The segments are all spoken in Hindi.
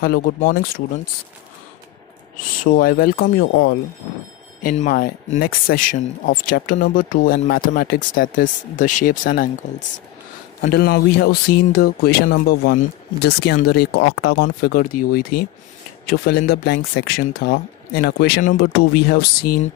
Hello, good morning, students. So, I welcome you all in my next session of chapter number 2 and mathematics, that is the shapes and angles. Until now, we have seen the question number 1, जिसके अंदर एक octagon figure दी हुई थी जो fill in the blank section था. In a question number 2, we have seen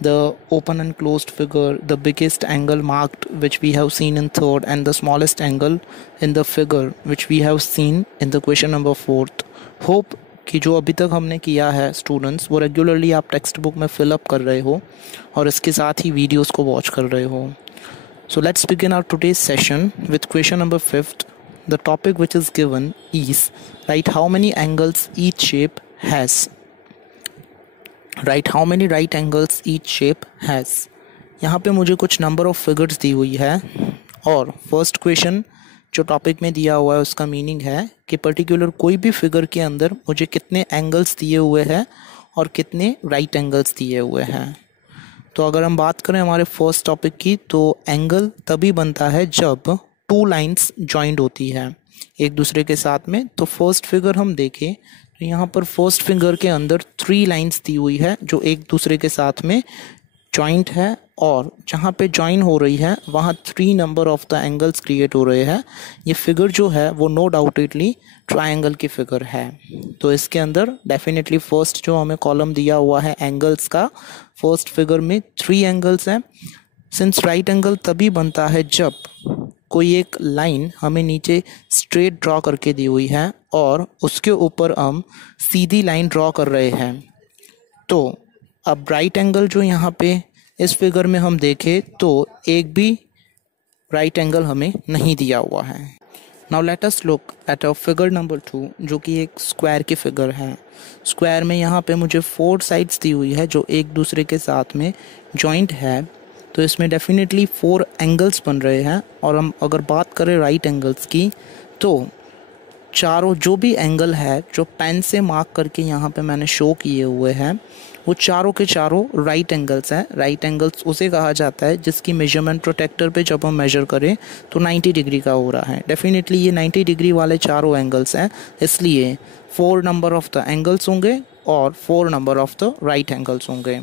the open and closed figure, the biggest angle marked which we have seen in third, and the smallest angle in the figure which we have seen in the question number 4th. Hope कि जो अभी तक हमने किया है स्टूडेंट्स वो रेगुलरली आप टेक्स्ट बुक में फिलअप कर रहे हो और इसके साथ ही वीडियोस को वॉच कर रहे हो. So let's begin our today's session with question number 5th. The topic which is given is right how many angles each shape has. Right how many right angles each shape has. यहाँ पे मुझे कुछ नंबर ऑफ फिगर्स दी हुई है और फर्स्ट क्वेश्चन जो टॉपिक में दिया हुआ है उसका मीनिंग है कि पर्टिकुलर कोई भी फिगर के अंदर मुझे कितने एंगल्स दिए हुए हैं और कितने राइट एंगल्स दिए हुए हैं. तो अगर हम बात करें हमारे फर्स्ट टॉपिक की, तो एंगल तभी बनता है जब टू लाइंस जॉइंट होती है एक दूसरे के साथ में. तो फर्स्ट फिगर हम देखें तो यहाँ पर फर्स्ट फिगर के अंदर 3 लाइंस दी हुई है जो एक दूसरे के साथ में जॉइंट है और जहाँ पे जॉइन हो रही है वहाँ 3 number of the angles create हो रहे हैं. ये फिगर जो है वो नो डाउटेडली ट्रायंगल की फिगर है. तो इसके अंदर डेफिनेटली फर्स्ट जो हमें कॉलम दिया हुआ है एंगल्स का, फर्स्ट फिगर में 3 एंगल्स हैं. सिंस राइट एंगल तभी बनता है जब कोई एक लाइन हमें नीचे स्ट्रेट ड्रॉ करके दी हुई है और उसके ऊपर हम सीधी लाइन ड्रॉ कर रहे हैं. तो अब राइट एंगल जो यहाँ पे इस फिगर में हम देखें तो एक भी राइट एंगल हमें नहीं दिया हुआ है. Now let us look at a figure number 2 जो कि एक स्क्वायर की फिगर है. स्क्वायर में यहाँ पे मुझे 4 साइड्स दी हुई है जो एक दूसरे के साथ में जॉइंट है. तो इसमें डेफिनेटली 4 एंगल्स बन रहे हैं और हम अगर बात करें राइट एंगल्स की तो चारों जो भी एंगल है जो पेन से मार्क करके यहाँ पे मैंने शो किए हुए हैं वो चारों के चारों राइट एंगल्स हैं. राइट एंगल्स उसे कहा जाता है जिसकी मेजरमेंट प्रोटेक्टर पे जब हम मेजर करें तो 90 डिग्री का हो रहा है. डेफिनेटली ये 90 डिग्री वाले चारों एंगल्स हैं, इसलिए 4 नंबर ऑफ द एंगल्स होंगे और 4 number of the right angles होंगे.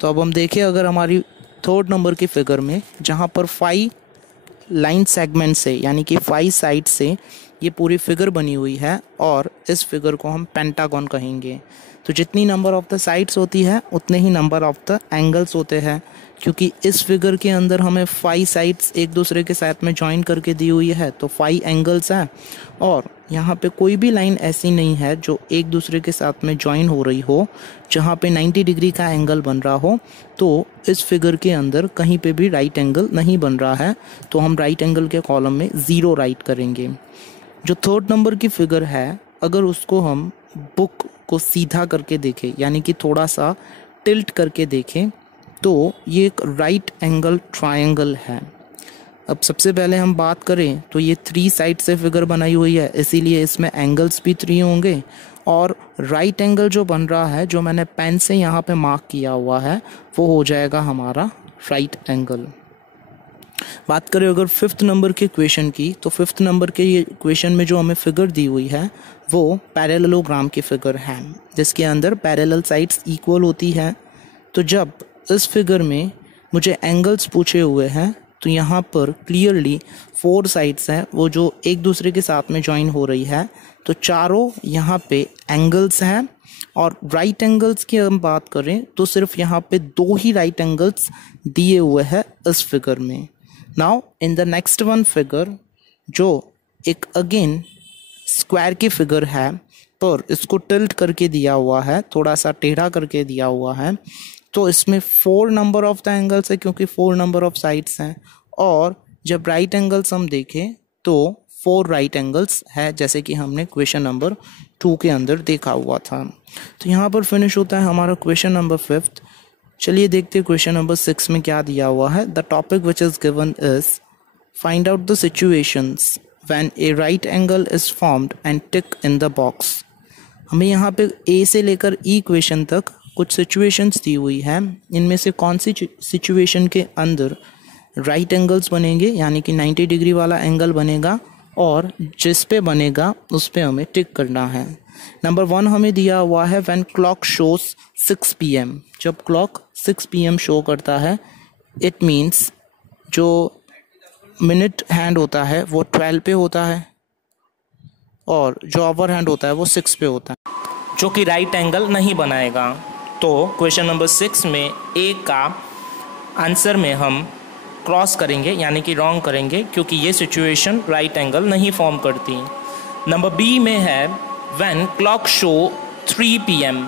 तो अब हम देखें अगर हमारी थर्ड नंबर की फिगर में जहाँ पर 5 लाइन सेगमेंट से यानी कि 5 साइड से ये पूरी फिगर बनी हुई है और इस फिगर को हम पेंटागन कहेंगे. तो जितनी नंबर ऑफ द साइड्स होती है उतने ही नंबर ऑफ द एंगल्स होते हैं, क्योंकि इस फिगर के अंदर हमें 5 साइड्स एक दूसरे के साथ में जॉइन करके दी हुई है तो 5 एंगल्स हैं. और यहाँ पे कोई भी लाइन ऐसी नहीं है जो एक दूसरे के साथ में जॉइन हो रही हो जहाँ पे 90 डिग्री का एंगल बन रहा हो. तो इस फिगर के अंदर कहीं पे भी राइट एंगल नहीं बन रहा है, तो हम राइट एंगल के कॉलम में 0 राइट करेंगे. जो थर्ड नंबर की फिगर है अगर उसको हम बुक को सीधा करके देखें यानी कि थोड़ा सा टिल्ट करके देखें तो ये एक राइट एंगल ट्रायंगल है. अब सबसे पहले हम बात करें तो ये 3 साइड से फिगर बनाई हुई है, इसीलिए इसमें एंगल्स भी 3 होंगे और राइट एंगल जो बन रहा है जो मैंने पेन से यहाँ पे मार्क किया हुआ है वो हो जाएगा हमारा राइट एंगल. बात करें अगर 5th नंबर के क्वेश्चन की, तो 5th नंबर के ये क्वेश्चन में जो हमें फिगर दी हुई है वो पैरेललोग्राम की फिगर है जिसके अंदर पैरेलल साइड्स इक्वल होती है. तो जब इस फिगर में मुझे एंगल्स पूछे हुए हैं तो यहाँ पर क्लियरली 4 साइड्स हैं वो जो एक दूसरे के साथ में जॉइन हो रही है. तो चारों यहाँ पे एंगल्स हैं और राइट एंगल्स की हम बात करें तो सिर्फ यहाँ पे 2 ही राइट एंगल्स दिए हुए हैं इस फिगर में. Now in the next one figure जो एक अगेन स्क्वायर की फिगर है पर इसको टिल्ट करके दिया हुआ है, थोड़ा सा टेढ़ा करके दिया हुआ है, तो इसमें 4 नंबर ऑफ द एंगल्स है क्योंकि 4 नंबर ऑफ साइड्स हैं. और जब राइट एंगल्स हम देखें तो 4 राइट एंगल्स है जैसे कि हमने क्वेश्चन नंबर 2 के अंदर देखा हुआ था. तो यहाँ पर फिनिश होता है हमारा क्वेश्चन नंबर 5th. चलिए देखते हैं क्वेश्चन नंबर 6 में क्या दिया हुआ है. The topic which is given is find out the situations when A right angle is formed and tick in the box. हमें यहाँ पे ए से लेकर ई क्वेश्चन तक कुछ सिचुएशंस दी हुई है. इनमें से कौन सी सिचुएशन के अंदर राइट एंगल्स बनेंगे यानी कि 90 डिग्री वाला एंगल बनेगा और जिस पे बनेगा उस पे हमें टिक करना है। नंबर 1 हमें दिया हुआ है व्हेन क्लॉक शोज 6 PM। जब क्लॉक 6 PM शो करता है इट मीन्स जो मिनट हैंड होता है वो 12 पे होता है और जो आवर हैंड होता है वो 6 पे होता है, जो कि राइट एंगल नहीं बनाएगा। तो क्वेश्चन नंबर 6 में ए का आंसर में हम क्रॉस करेंगे यानी कि रॉन्ग करेंगे, क्योंकि ये सिचुएशन राइट एंगल नहीं फॉर्म करती। नंबर बी में है when clock show 3 PM।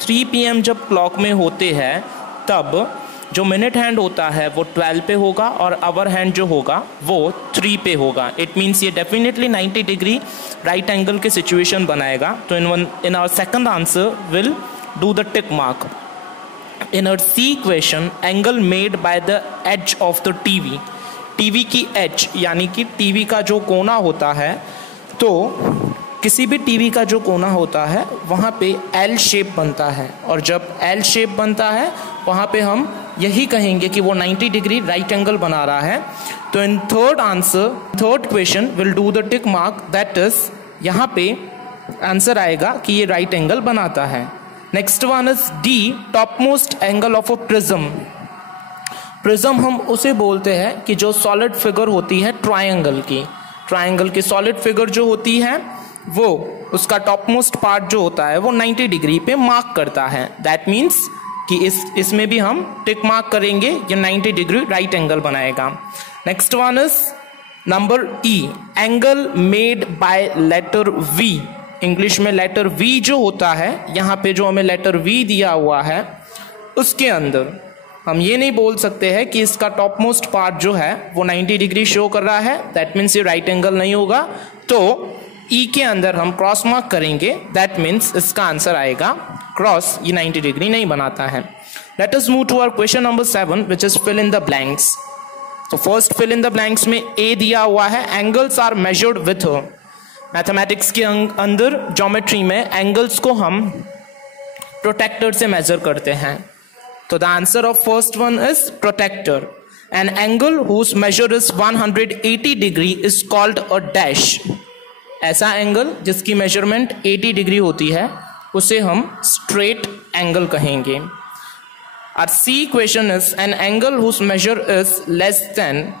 3 PM जब क्लॉक में होते हैं तब जो मिनट हैंड होता है वो 12 पे होगा और आवर हैंड जो होगा वो 3 पे होगा। इट मीन्स ये डेफिनेटली 90 डिग्री राइट एंगल के सिचुएशन बनाएगा। तो in our second answer will do the tick mark. In our C question, angle made by the edge of the TV, TV की एज यानी कि टीवी का जो कोना होता है, तो किसी भी टीवी का जो कोना होता है वहाँ पे एल शेप बनता है, और जब एल शेप बनता है वहाँ पे हम यही कहेंगे कि वो 90 डिग्री राइट एंगल बना रहा है। तो in third question will do the tick mark, that is यहाँ पे आंसर आएगा कि ये राइट एंगल बनाता है। Next one is D, top most angle of a prism. Prism हम उसे बोलते हैं कि जो सॉलिड फिगर होती है ट्रायंगल की सॉलिड फिगर जो होती है वो उसका टॉप मोस्ट पार्ट जो होता है वो 90 डिग्री पे मार्क करता है। दैट मीन्स कि इसमें भी हम टिक मार्क करेंगे, ये 90 डिग्री राइट एंगल बनाएगा। Next one is number E, angle made by letter V. English में लेटर वी जो होता है, यहाँ पे जो हमें लेटर वी दिया हुआ है उसके अंदर हम ये नहीं बोल सकते हैं कि इसका टॉप मोस्ट पार्ट जो है वो 90 डिग्री शो कर रहा है, दैट मीन्स ये राइट एंगल नहीं होगा। तो ई के अंदर हम क्रॉस मार्क करेंगे, दैट मीन्स इसका आंसर आएगा क्रॉस, ये 90 डिग्री नहीं बनाता है। Let us move to our question number 7 which is fill in the blanks. तो first fill in the blanks में ए दिया हुआ है, angles are measured with. Mathematics के अंदर ज्योमेट्री में एंगल्स को हम प्रोटेक्टर से मेजर करते हैं। तो the answer of first one is protractor. An angle whose measure is 180 degree is called a dash. ऐसा एंगल जिसकी मेजरमेंट 80 डिग्री होती है उसे हम स्ट्रेट एंगल कहेंगे। और C question is an angle whose measure is less than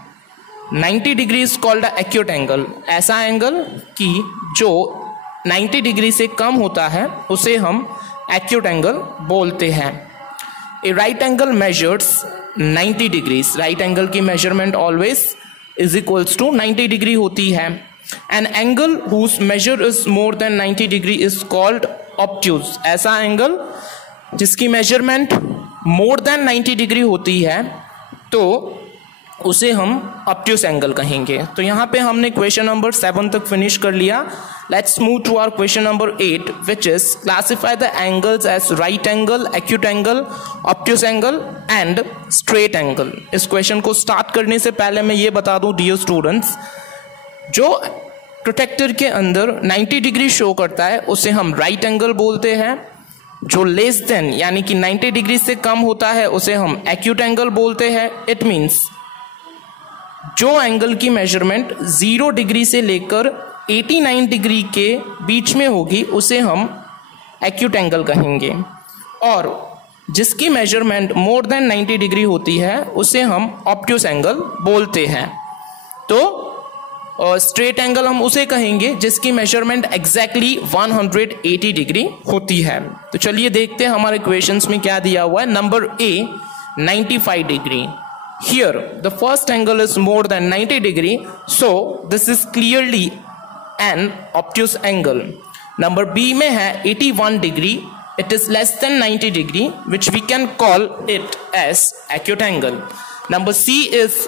90 degree is called acute angle. ऐसा एंगल कि जो 90 डिग्री से कम होता है उसे हम एक्यूट एंगल बोलते हैं। A right angle measures 90 degrees. Right angle की measurement always is equals to 90 degree होती है। An angle whose measure is more than 90 degree is called obtuse. ऐसा एंगल जिसकी मेजरमेंट मोर देन 90 डिग्री होती है तो उसे हम ऑब्ट्यूज एंगल कहेंगे। तो यहाँ पे हमने क्वेश्चन नंबर 7 तक फिनिश कर लिया। Let's move to our question number 8 which is classify the angles as right angle, acute angle, obtuse angle and straight angle. इस क्वेश्चन को स्टार्ट करने से पहले मैं ये बता दूं डियर स्टूडेंट्स, जो प्रोटेक्टर के अंदर 90 डिग्री शो करता है उसे हम राइट एंगल बोलते हैं। जो लेस देन यानी कि 90 डिग्री से कम होता है उसे हम एक्यूट एंगल बोलते हैं। इट मीन्स जो एंगल की मेजरमेंट 0 डिग्री से लेकर 89 डिग्री के बीच में होगी उसे हम एक्यूट एंगल कहेंगे, और जिसकी मेजरमेंट मोर देन 90 डिग्री होती है उसे हम ऑब्ट्यूज एंगल बोलते हैं। तो स्ट्रेट एंगल हम उसे कहेंगे जिसकी मेजरमेंट एग्जैक्टली 180 डिग्री होती है। तो चलिए देखते हैं हमारे क्वेश्चंस में क्या दिया हुआ है। Number A 95 degree. Here the first angle is more than 90 degree, so this is clearly an obtuse angle. Number B में है 81 degree, it is less than 90 degree, which we can call it as acute angle. Number C is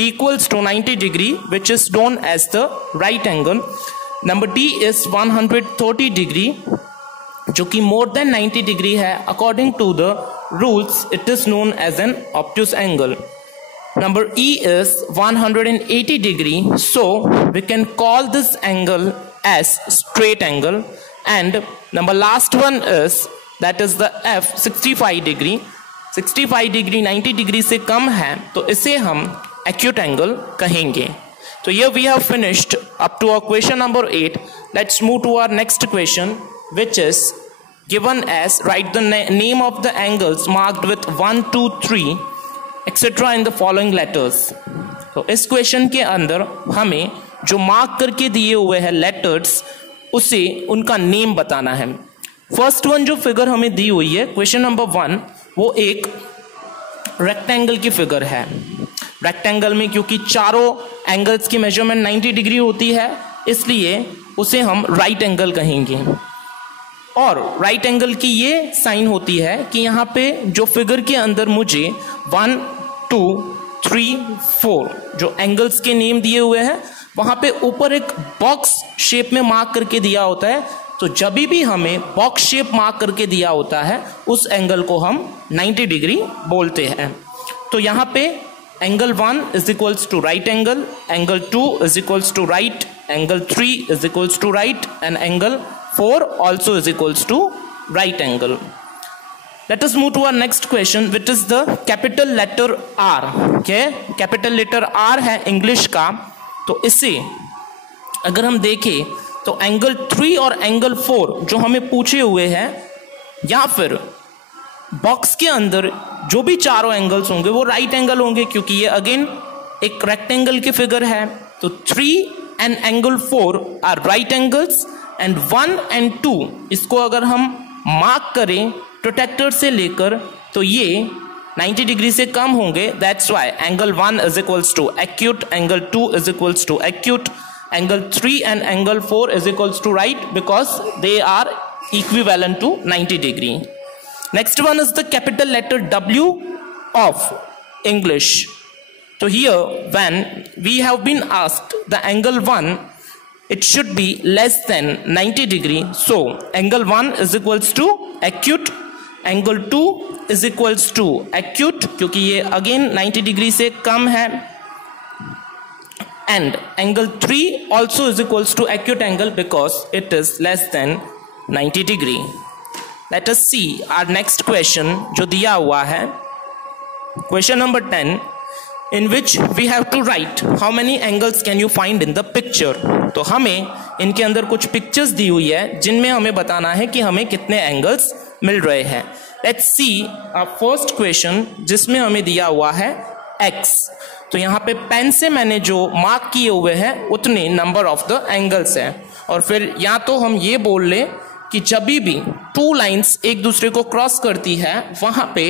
equals to 90 degree, which is known as the right angle. Number D is 130 degree, जो कि more than 90 degree है. According to the rules, it is known as an obtuse angle. Number E is 180 degree, so we can call this angle as straight angle. And number last one is, that is the F 65 degree. 65 degree 90 degree से कम है तो इसे हम एक्यूट एंगल कहेंगे। So here we have finished up to our question number 8. Let's move to our next question, which is given as write the name of the angles marked with 1, 2, 3 etc. in the following letters. तो इस क्वेश्चन के अंदर हमें जो मार्क करके दिए हुए हैं लेटर्स, उसे उनका नेम बताना है. फर्स्ट वन जो फिगर हमें दी हुई है क्वेश्चन नंबर 1, वो एक रेक्टेंगल की फिगर है. रेक्टेंगल में क्योंकि चारों एंगल्स की मेजरमेंट 90 डिग्री होती है, इसलिए उसे हम राइट एंगल कहेंगे. और राइट एंगल की ये साइन होती है कि यहाँ पे जो फिगर के अंदर मुझे 1, 2, 3, 4 जो एंगल्स के नेम दिए हुए हैं, वहाँ पे ऊपर एक बॉक्स शेप में मार्क करके दिया होता है. तो जब भी हमें बॉक्स शेप मार्क करके दिया होता है, उस एंगल को हम 90 डिग्री बोलते हैं. तो यहाँ पे angle 1 is equals to right angle, angle 2 is equals to right, angle 3 is equals to right and angle 4 also is equals to right angle. Let us move to our next question, which is the capital letter R. Okay, capital letter R है इंग्लिश का. तो इसे अगर हम देखें तो एंगल 3 और एंगल 4 जो हमें पूछे हुए हैं, या फिर बॉक्स के अंदर जो भी चारों एंगल्स होंगे वो राइट एंगल होंगे, क्योंकि ये अगेन एक रेक्टेंगल की फिगर है. तो 3 and angle 4 are right angles and 1 and 2 इसको अगर हम मार्क करें प्रोटेक्टर से लेकर, तो ये 90 डिग्री से कम होंगे. That's why angle 1 is equals to acute, angle 2 is equals to acute, angle 3 and angle 4 is equals to right, because they are equivalent to 90 degree. Next one is the capital letter W of English. So here when we have been asked the angle 1, it should be less than 90 degree. So angle 1 is equals to acute, angle 2 is equals to acute क्योंकि ये again 90 degree से कम है, and angle 3 also is equals to acute angle because it is less than 90 degree. Let us see our next question जो दिया हुआ है, question number 10, in which we have to write how many angles can you find in the picture. तो हमें इनके अंदर कुछ पिक्चर्स दी हुई है जिनमें हमें बताना है कि हमें कितने एंगल्स मिल रहे हैं. Let's see our first question जिसमें हमें दिया हुआ है x. तो यहाँ पे पेन से मैंने जो मार्क किए हुए हैं उतने नंबर ऑफ द एंगल्स हैं. और फिर या तो हम ये बोल लें कि जब भी 2 लाइंस एक दूसरे को क्रॉस करती है वहां पे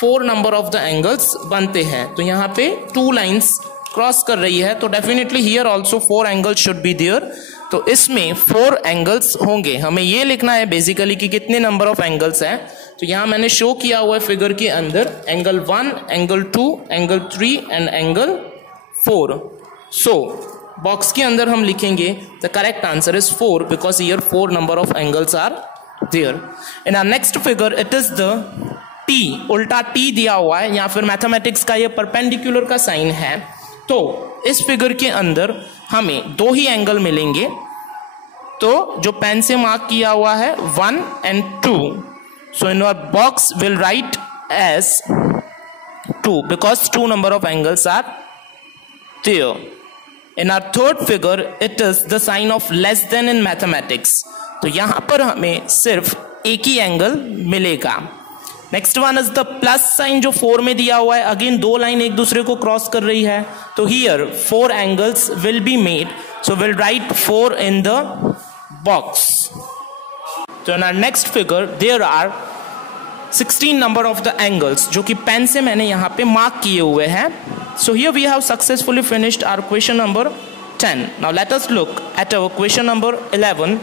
4 नंबर ऑफ द एंगल्स बनते हैं. तो यहाँ पे 2 लाइंस क्रॉस कर रही है, तो definitely here also 4 angles should be there. तो इसमें 4 एंगल्स होंगे. हमें ये लिखना है बेसिकली कि कितने नंबर ऑफ एंगल्स हैं. तो यहाँ मैंने शो किया हुआ है फिगर के अंदर angle 1, angle 2, angle 3 and angle 4. So box के अंदर हम लिखेंगे the correct answer is 4 because here 4 number of angles are there. In our next figure it is the T, उल्टा T दिया हुआ है, या फिर मैथमेटिक्स का ये परपेंडिकुलर का साइन है. तो इस फिगर के अंदर हमें 2 ही एंगल मिलेंगे. तो जो पेन से मार्क किया हुआ है 1 and 2, so in our box will write as 2 because 2 number of angles are there. In our third figure, it is the sign of less than in mathematics. तो यहाँ पर हमें सिर्फ एक ही एंगल मिलेगा. Next one is the plus sign जो 4 में दिया हुआ है. अगेन 2 लाइन एक दूसरे को क्रॉस कर रही है, तो here 4 angles will be made. So will write 4 in the box. तो in our next figure there are 16 number of the angles जो कि पेन से मैंने यहाँ पे मार्क किए हुए हैं. So here we have successfully finished our question number 10. Now let us look at our question number 11,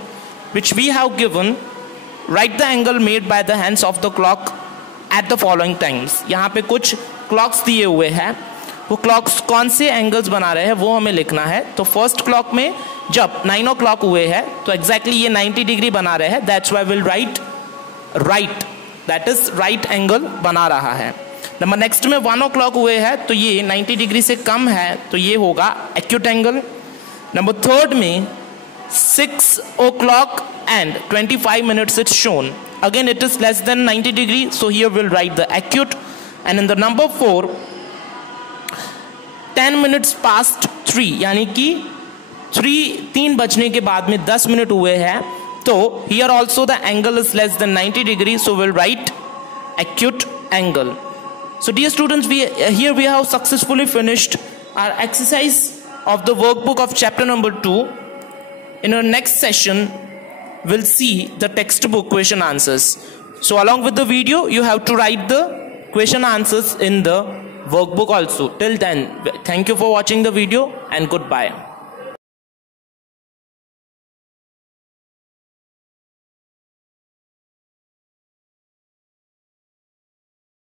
which we have given write the angle made by the hands of the clock at the following times. यहाँ पे कुछ क्लॉक्स दिए हुए हैं, वो क्लॉक्स कौन से एंगल्स बना रहे हैं वो हमें लिखना है. तो फर्स्ट क्लॉक में जब 9 o'clock हुए हैं तो एग्जैक्टली ये 90 डिग्री बना रहे हैं. That's why will write right, that is right angle बना रहा है. नंबर नेक्स्ट में 1 o'clock हुए हैं तो ये 90 डिग्री से कम है, तो ये होगा एक्यूट एंगल. नंबर थर्ड में 6 o'clock and 25 minutes it's shown. Again it is less than 90 degree, so here we'll write the acute. And in the number 4, 10 minutes past 3 यानी कि 3 बजने के बाद में 10 मिनट हुए हैं, तो here also the angle is less than 90 degrees, so we'll write acute angle. So dear students, here we have successfully finished our exercise of the workbook of chapter number 2. In our next session, we'll see the textbook question answers. So along with the video, you have to write the question answers in the workbook also. Till then, thank you for watching the video and goodbye.